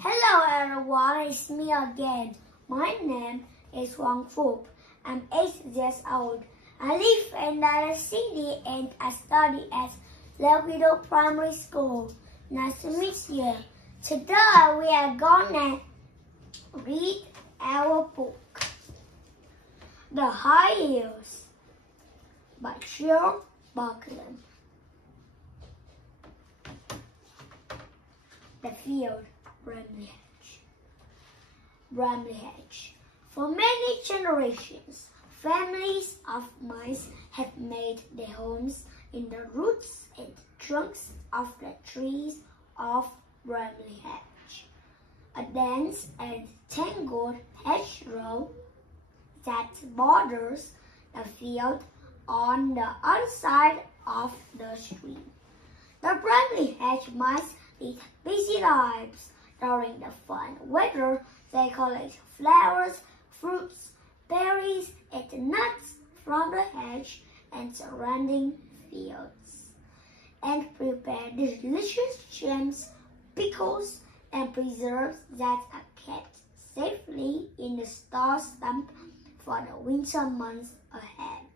Hello everyone, it's me again. My name is Wang Fu. I'm 8 years old. I live in the city and I study at Lewido Primary School. Nice to meet you. Today we are gonna read our book, The High Hills by Jill Buckland. The field. Bramley Hedge. For many generations, families of mice have made their homes in the roots and trunks of the trees of Bramley Hedge, a dense and tangled hedgerow that borders the field on the other side of the stream. The Bramley Hedge mice lead busy lives. During the fine weather, they collect flowers, fruits, berries, and nuts from the hedge and surrounding fields, and prepare delicious jams, pickles, and preserves that are kept safely in the store stump for the winter months ahead.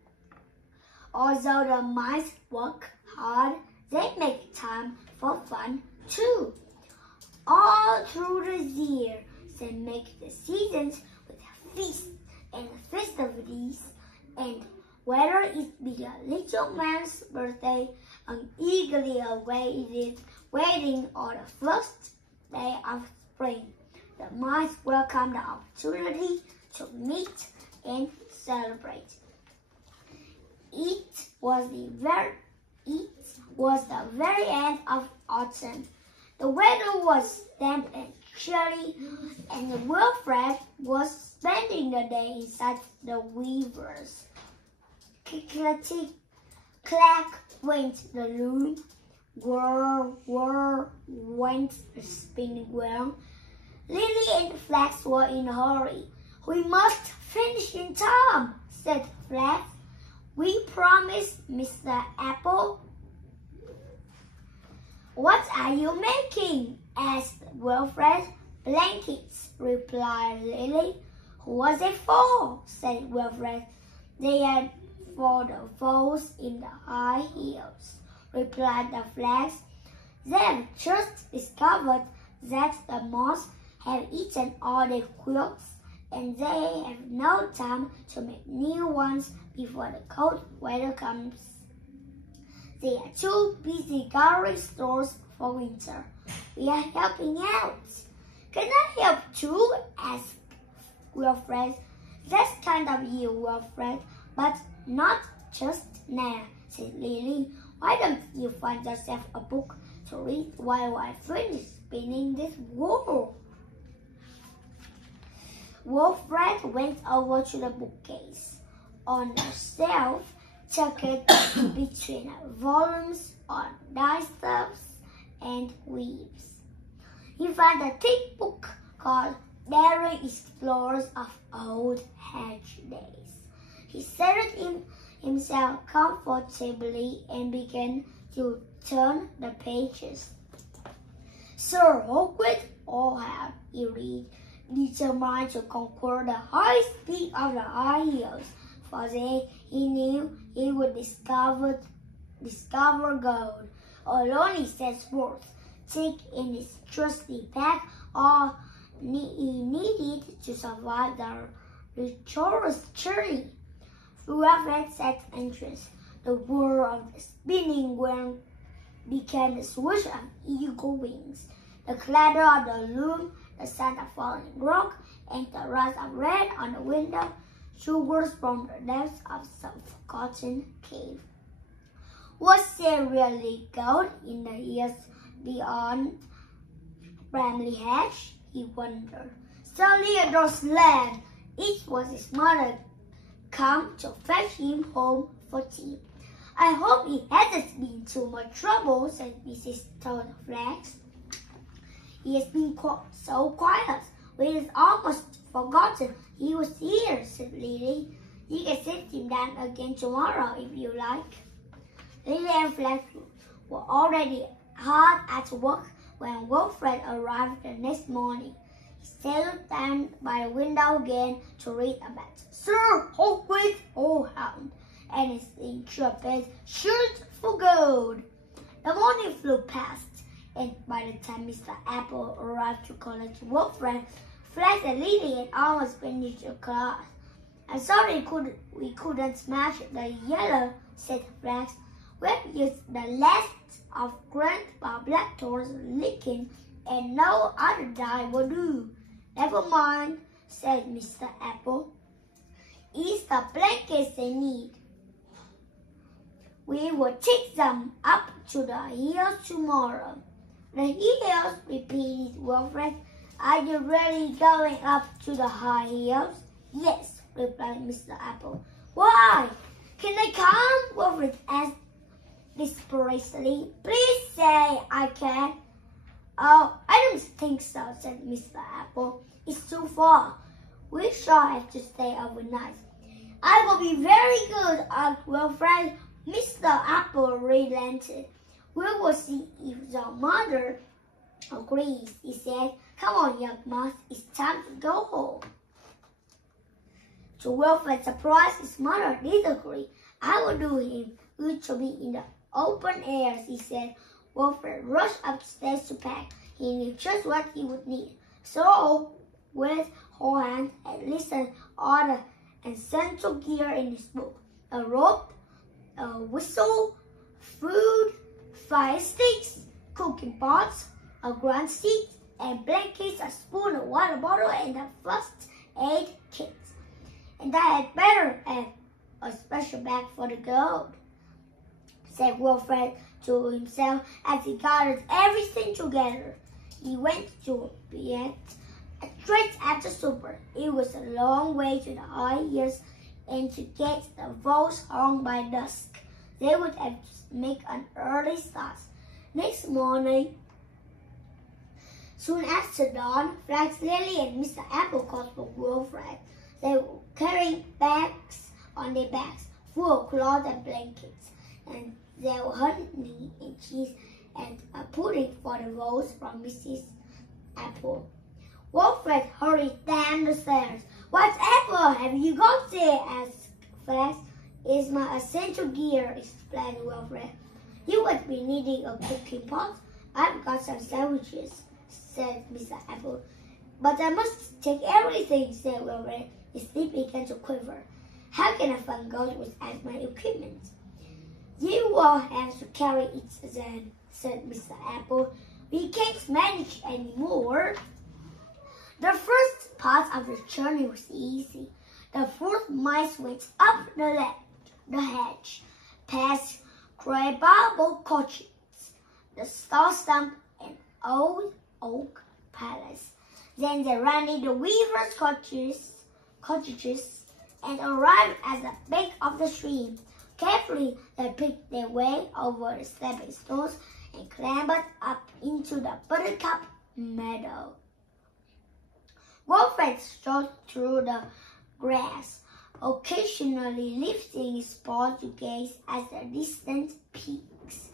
Although the mice work hard, they make time for fun too. All through the year, they make the seasons with feasts and festivities, and whether it be a little man's birthday, an eagerly awaited wedding, or the first day of spring, the mice welcome the opportunity to meet and celebrate. It was the very end of autumn. The weather was damp and chilly, and Wilfred was spending the day inside the weavers. Click-clack went the loom, whir, whir went the spinning wheel. Lily and Flax were in a hurry. "We must finish in time," said Flax. "We promised Mr. Apple." "What are you making?" asked Wilfred. "Blankets," replied Lily. "Who was it for?" said Wilfred. "They are for the foals in the high hills," replied the Flax. "They have just discovered that the moths have eaten all their quilts, and they have no time to make new ones before the cold weather comes. They are too busy gathering stores for winter. We are helping out." "Can I help too?" asked Wilfred. "That's kind of you, Wilfred, but not just now," said Lily. "Why don't you find yourself a book to read while I finish spinning this wool?" Wilfred went over to the bookcase. On the shelf, tucked between volumes on dyestuffs and weaves, he found a thick book called Daring Explorers of Old Hedge Days. He settled himself comfortably and began to turn the pages. Sir Hawkwood Allham, he read, determined to conquer the highest peak of the high hills, for there he knew he would discover gold. Alone he sets forth, take in his trusty pack all he needed to survive the rigorous journey. Throughout that set entrance, the whir of the spinning wheel became the swoosh of eagle wings, the clatter of the loom, the sound of falling rock, and the rise of red on the window, sugars from the depths of some forgotten cave. Was there really gold in the hills beyond Bramley Hedge? He wondered. Sir Leodore's land. It was his mother come to fetch him home for tea. "I hope he hasn't been too much trouble," said Mrs. Toadflax. "He has been so quiet. We had almost forgotten he was here," said Lily. "You can sit him down again tomorrow if you like." Lily and Flax were already hard at work When Wilfred arrived the next morning, he settled down by the window again to read about Sir Hawkins Hound and his intrepid shoot for gold. The morning flew past, and by the time Mr. Apple arrived to collect Wilfred, Flash and Lily had almost finished the class. "I'm sorry we couldn't smash the yellow," said Flash. "We've used the last of Grandpa Blackthorn's licking, and no other dye will do." "Never mind," said Mr. Apple. "It's the blankets they need. We will take them up to the hills tomorrow." "The hills?" repeated Wilfred. "Are you really going up to the high hills?" "Yes," replied Mr. Apple. "Why? Can I come?" Wilfred asked desperately. "Please say I can." "Oh, I don't think so," said Mr. Apple. "It's too far. We shall have to stay overnight." "I will be very good," asked Wilfred. Mr. Apple relented. "We will see if your mother agrees," he said. "Come on, young mouse, it's time to go home." To Wilfred's surprise, his mother did agree. "I will do him good to be in the open air," he said. Wilfred rushed upstairs to pack. He knew just what he would need. So, with whole hands, had listened all the essential gear in his book: a rope, a whistle, food, fire sticks, cooking pots, a ground stick, and blankets, a spoon, a water bottle, and a first aid kit. "And I had better have a special bag for the gold," said Wilfred to himself as he gathered everything together. He went to bed straight after supper. It was a long way to the high hills, and to get the vows hung by dusk, they would have to make an early start. Next morning, soon after dawn, Flax, Lily, and Mr. Apple called for Wilfred. They were carrying bags on their backs full of cloth and blankets, and there were honey and cheese and a pudding for the vows from Mrs. Apple. Wilfred hurried down the stairs. "Whatever have you got there?" asked Flax. "It's my essential gear," explained Wilfred. "You would be needing a cooking pot." "I've got some sandwiches," said Mr. Apple. "But I must take everything," said Wilfred. His lip began to quiver. "How can I find gold without my equipment?" "You will have to carry it then," said Mr. Apple. "We can't manage anymore." The first part of the journey was easy. The 4 miles went up the hedge, past grey marble cottages, the star stump, and old oak palace. Then they ran in the weavers' cottages and arrived at the bank of the stream. Carefully, they picked their way over the stepping stones and clambered up into the buttercup meadow. Wilfred strode through the grass, occasionally lifting his paw to gaze at the distant peaks.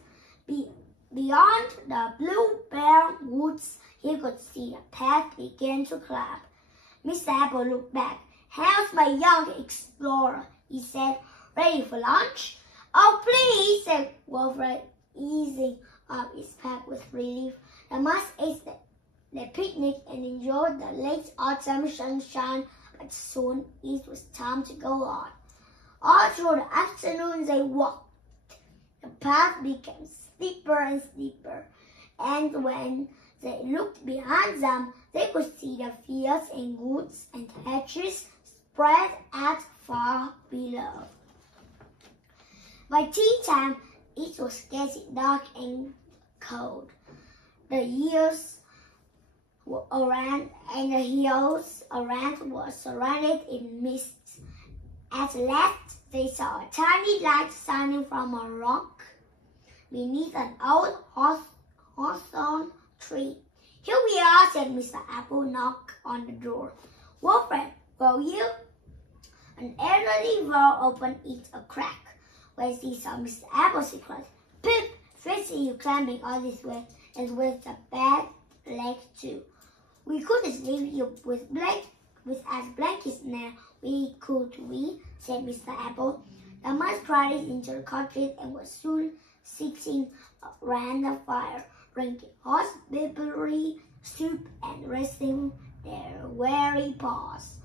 Beyond the blue bare woods, he could see the path begin to climb. Mr. Apple looked back. "How's my young explorer?" he said. "Ready for lunch?" "Oh, please," said Wilfred, easing up his pack with relief. The mice ate their picnic and enjoyed the late autumn sunshine, but soon it was time to go on. All through the afternoon they walked. The path became steeper and steeper, and when they looked behind them, they could see the fields and woods and hedges spread out far below. By tea time, it was getting dark and cold. The hills around were surrounded in mist. At last, they saw a tiny light shining from a rock beneath an old hawthorn tree. "Here we are," said Mr. Apple, knocked on the door. "Wilfred, will you?" An elderly girl opened it a crack. When she saw Mr. Apple, she cried, "Pip, fancy you climbing all this way. and with a bad leg too. We couldn't leave you with as blankets now, could we? Said Mr. Apple. The mice crowded into the cottage and were soon sitting around the fire, drinking hot bilberry soup and resting their weary paws.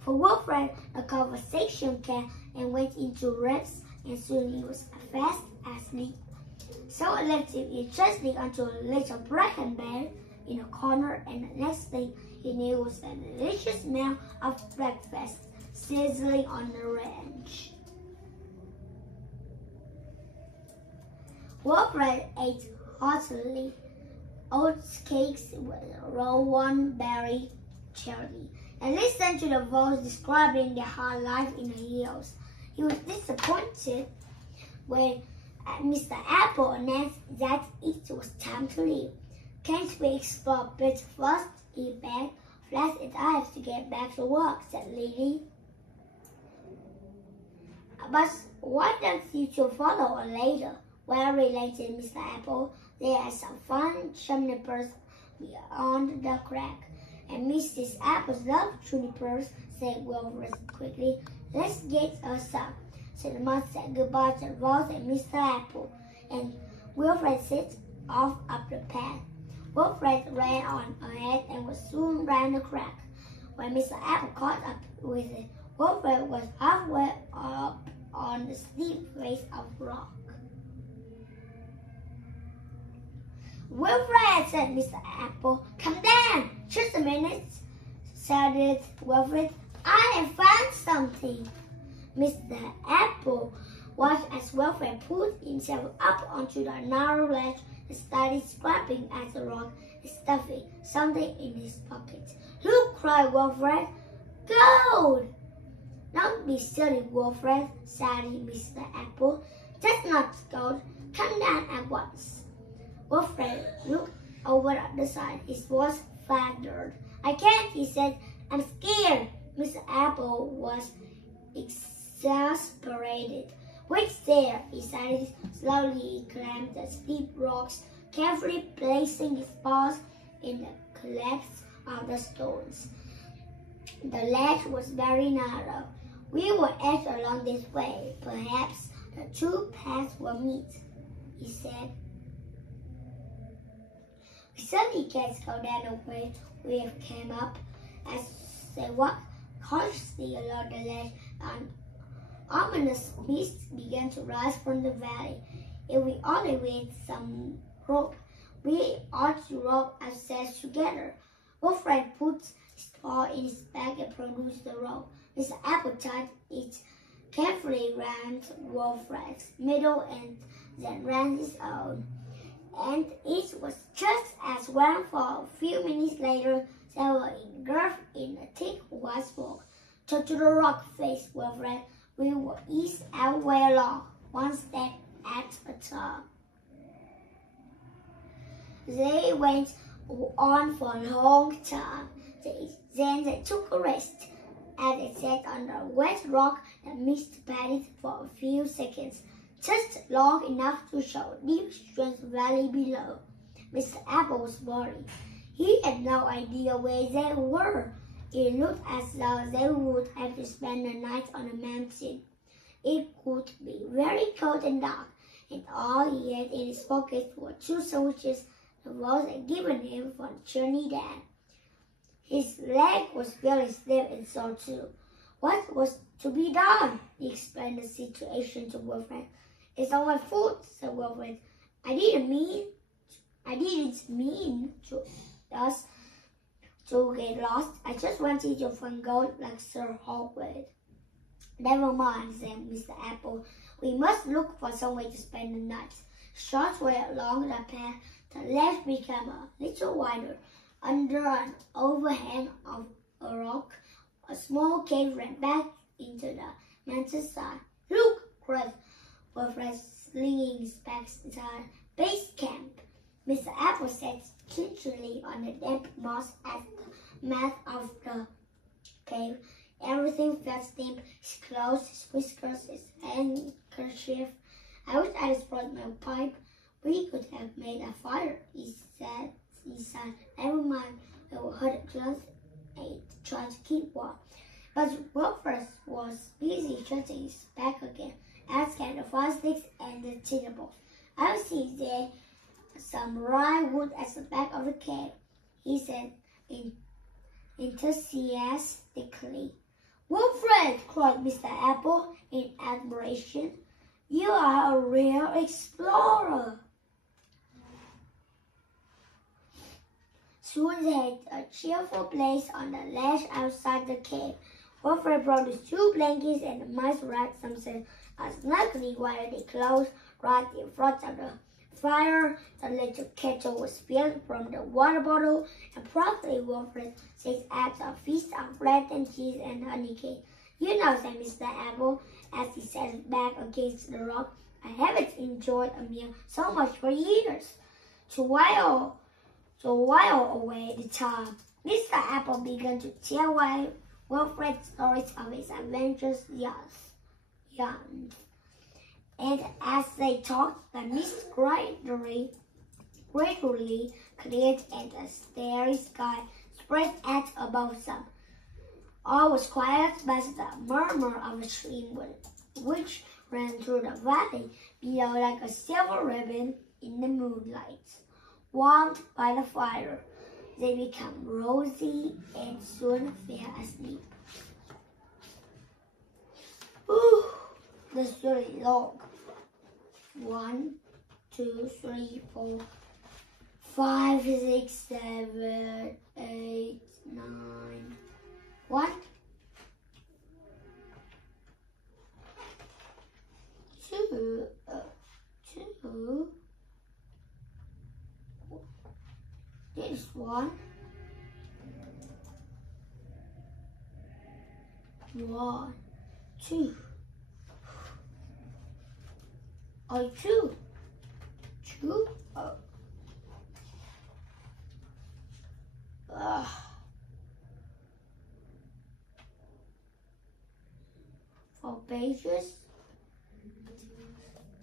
For Wilfred, the conversation came and went into rest, and soon he was fast asleep. So it left him interesting until a little broken bed in a corner, and the next thing he knew was a delicious meal of breakfast sizzling on the range. Wilfred ate heartily oats cakes with rowan berry jelly, and listened to the voice describing their hard life in the hills. He was disappointed when Mr. Apple announced that it was time to leave. Can't we explore a bit first? He begged. Flash and I have to get back to work, said Lily. But why don't you two follow on later? Well, related Mr. Apple, there are some fun junipers beyond the crack. And Mrs. Apple's love junipers, said Wilfred quickly. Let's get us some. So the mouse said goodbye to Rose and Mr. Apple, and Wilfred set off up the path. Wilfred ran on ahead and was soon round the crack. When Mr. Apple caught up with it, Wilfred was halfway up on the steep face of rock. Wilfred, said Mr. Apple, come down. Just a minute, shouted Wilfred. I have found something. Mr. Apple watched as Wilfred pulled himself up onto the narrow ledge and started scraping at the rock and stuffing something in his pocket. Look, cried Wilfred. Gold! Don't be silly, Wilfred, shouted Mr. Apple. That's not gold. Come down at once. Wilfred looked over at the side. His voice faltered. I can't, he said. I'm scared. Mr. Apple was exasperated. Wait there, he said. Slowly he climbed the steep rocks, carefully placing his paws in the clefts of the stones. The ledge was very narrow. We will edge along this way. Perhaps the two paths will meet, he said. We certainly can't go down the way we have came up. As they walked cautiously along the ledge, an ominous mist began to rise from the valley. If we only had some rope, we ought to rope ourselves together. Wilfred put his paw in his bag and produced the rope. Mr. Apple tied it carefully round Wilfred's middle and then round his own. And it was just as well, for a few minutes later they were engulfed in a thick white smoke. Turn to the rock face, Wilfred. We will ease our way along, one step at a time. They went on for a long time. Then they took a rest. As they sat on the wet rock, the mist padded for a few seconds, just long enough to show a deep, strange valley below. Mr. Apple was worried. He had no idea where they were. It looked as though they would have to spend the night on a mountain. It would be very cold and dark, and all he had in his pocket were 2 sandwiches the Rose had given him for the journey down. His leg was very stiff and sore too. What was to be done? He explained the situation to Wilfred. It's all my fault, said Wilfred. I didn't mean to us to get lost. I just wanted to find gold like Sir Hogwarts. Never mind, said Mr. Apple. We must look for some way to spend the night. Short way along the path, the ledge became a little wider. Under an overhang of a rock, a small cave ran back into the mountainside. Look, cried Wilfred, slinging his back inside base camp. Mr. Apple sat gingerly on the damp moss at the mouth of the cave. Everything felt damp: his clothes, his whiskers, his handkerchief. I wish I had brought my pipe, We could have made a fire, he said. Never mind, I will hurt it just and try to keep warm. But Wilfred was busy stretching his back again, asking the fire sticks and the tinderbox. I see there some rye wood at the back of the cave, he said enthusiastically. Wilfred, cried Mr. Apple in admiration, you are a real explorer. Soon they had a cheerful place on the ledge outside the cave. Wilfred brought the 2 blankets and the mice wrapped themselves snugly while they closed right in front of the fire. The little kettle was filled from the water bottle, and promptly Wilfred set out a feast of bread and cheese and honey cake. You know, said Mr. Apple, as he sat back against the rock, I haven't enjoyed a meal so much for years. To while away the time, Mr. Apple began to tell Wilfred stories of his adventures young. And as they talked, the mist gradually cleared and a starry sky spread out above them. All was quiet but the murmur of a stream which ran through the valley below like a silver ribbon in the moonlight. Warmed by the fire, they became rosy and soon fell asleep. Ooh, the story log. 1, 2, 3, 4, 5, 6, 7, 8, 9. What? 2. This one. 1, 2. Oh, 2. 2. Oh. 4 pages.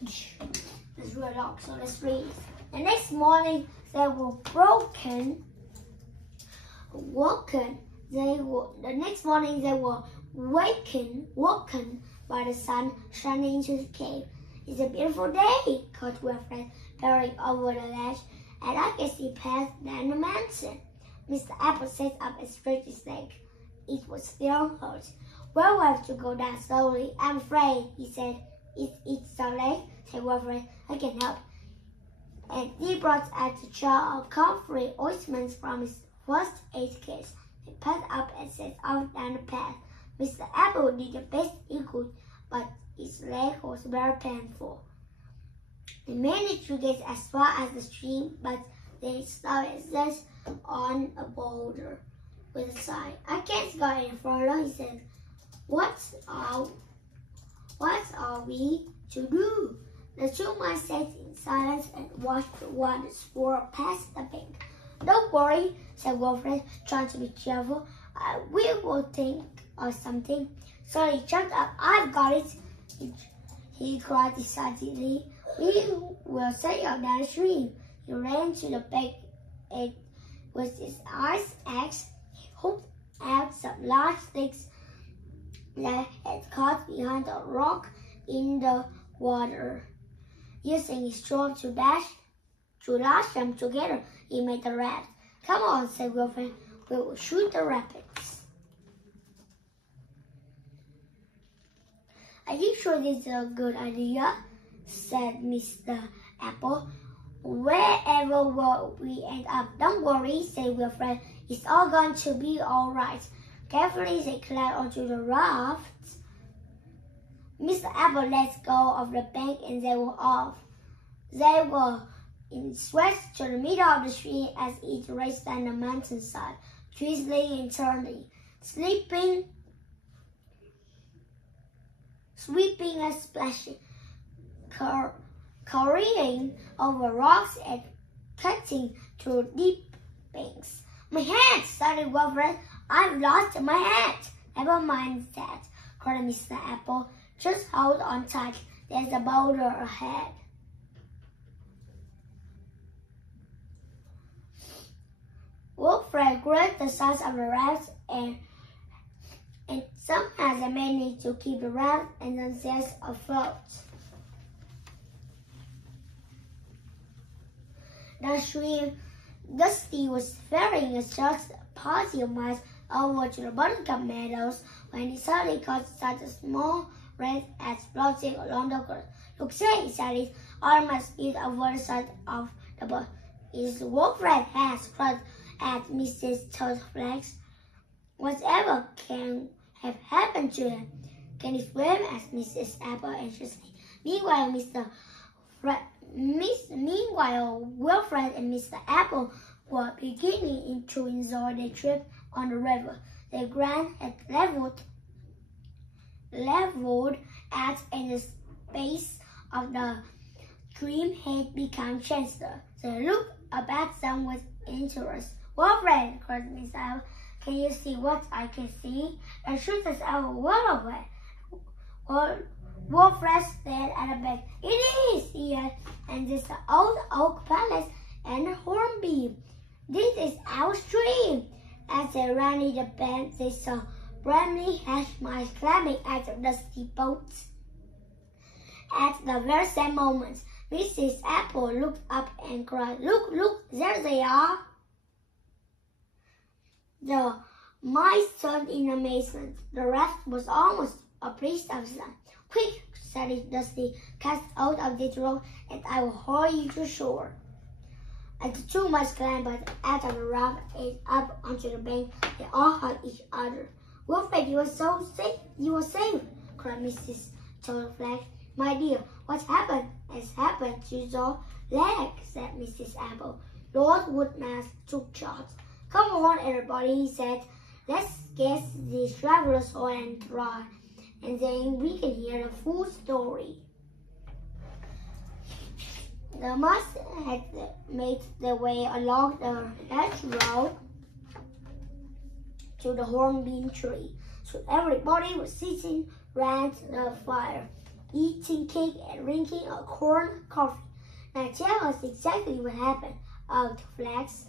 It's really long, so let's read. The next morning they were woken by the sun shining into the cave. It's a beautiful day, called Wilfred, peering over the ledge, and I can see past down the mountain. Mr. Apple sat up and stretched his leg. It was still hot. Well, we'll have to go down slowly, I'm afraid, he said. It's so late, said Wilfred. I can help. And he brought out a jar of comfrey ointments from his first aid case. He packed up and set off down the path. Mr. Apple did the best he could, but his leg was very painful. They managed to get as far as the stream, but they stopped just on a boulder with a sigh. I can't go any further, he said. What are we to do? The 2 mice sat in silence and watched the water swirl past the bank. Don't worry, said Wilfred, trying to be cheerful. We will think of something. So he jumped up. I've got it, he cried excitedly. We will sail down the stream. He ran to the bank and with his ice axe, he hooked out some large sticks that had caught behind a rock in the water. Using his stroke to lash them together, he made a raft. Come on, said Wilfred, we will shoot the rapids. Are you sure this is a good idea? Said Mr. Apple. Wherever we end up, don't worry, said Wilfred. It's all going to be all right. Carefully, they climbed onto the raft. Mr. Apple let go of the bank and they were off. They were swept to the middle of the stream as it raced down the mountainside, twisting and turning, sweeping and splashing, careening over rocks and cutting through deep banks. My hat, started Wilfred. I've lost my hat. Never mind that, cried Mr. Apple. Just hold on tight. There's a boulder ahead. Wilfred grabbed the sides of the raft and somehow they managed to keep the raft and themselves afloat. The stream Dusty was ferrying a party of mice over to the Buttercup Meadows when he suddenly caught sight of a small red ant floating along the coast. "Look, say," he shouted, all my speed over the side of the boat. "It's Wilfred has," cried at Mrs. Toadflax. "Whatever can have happened to him? Can he swim?" asked Mrs. Apple anxiously. Meanwhile, Wilfred and Mr. Apple were beginning to enjoy their trip on the river. The ground had leveled out and the space of the stream had become chancellor. They looked about them with interest. "Wilfred," cried Mr. Apple, "can you see what I can see?" The truth is our world away. Wilfred stared at the bank. "It is," he said, "and this is the old oak palace and the hornbeam. This is our stream." As they rounded the bend, they saw brightly hatched mice climbing out of the steamboat. At the very same moment, Mrs. Apple looked up and cried, "Look, look, there they are." The mice turned in amazement. The raft was almost abreast of them. "Quick," said Dusty, "cast out of this rope and I will haul you to shore." As the two mice climbed out of the raft and up onto the bank, they all hugged each other. "Wilfred, you are so safe! You are safe!" cried Mrs. Toadflax. "My dear, what happened has happened to your leg," said Mrs. Apple. Lord Woodmouse took charge. "Come on, everybody," he said. "Let's get these travelers on and dry, and then we can hear the full story." The mice had made their way along the hedgerow to the hornbeam tree, so everybody was sitting round the fire, eating cake and drinking a corn coffee. "Now tell us exactly what happened, Old Flax."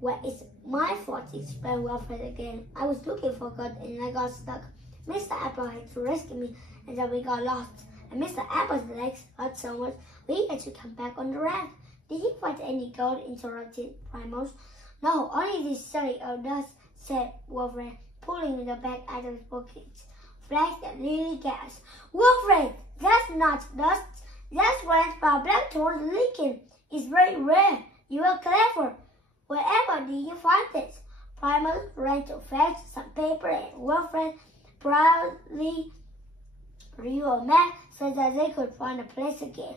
"Well, it's my fault," explained Wilfred again. "I was looking for gold and I got stuck. Mr. Apple had to rescue me and then we got lost. And Mr. Apple's legs hurt so much we had to come back on the raft." "Did you find any gold?" interrupted Primrose. "No, only this silly old dust," said Wilfred, pulling the bag out of his pocket. Flax and Lily gasped. "Wilfred, that's not dust. That's Grandpa Blackthorn's lichen. It's very rare. You are clever. Wherever did you find it?" Primrose ran to fetch some paper and Wilfred proudly drew a map so that they could find the place again.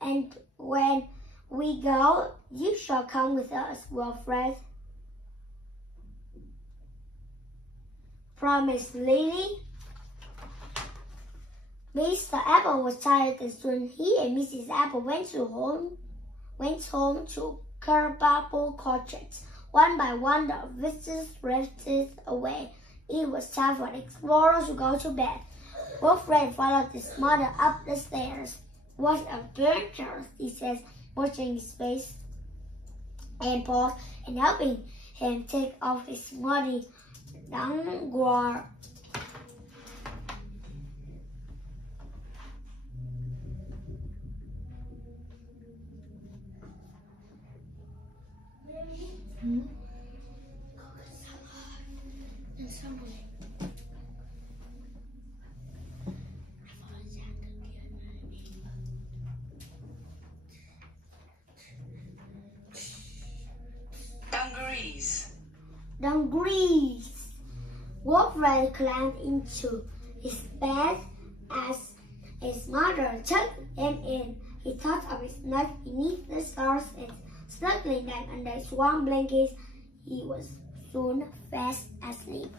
"And when we go, you shall come with us, Wilfred," promised Lily. Mr. Apple was tired and soon he and Mrs. Apple went home to Kerbapple Cottage. One by one, the visitors drifted away. It was time for the explorers to go to bed. Wilfred followed his mother up the stairs. "What adventures," he said, watching his face and paws and helping him take off his muddy dungar. Dungarees. Wilfred climbed into his bed as his mother tucked him in. He thought of his nut beneath the stars and snuggling down under his warm blankets. He was soon fast asleep.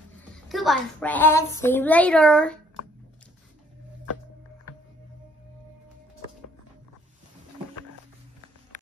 Goodbye, friends. See you later.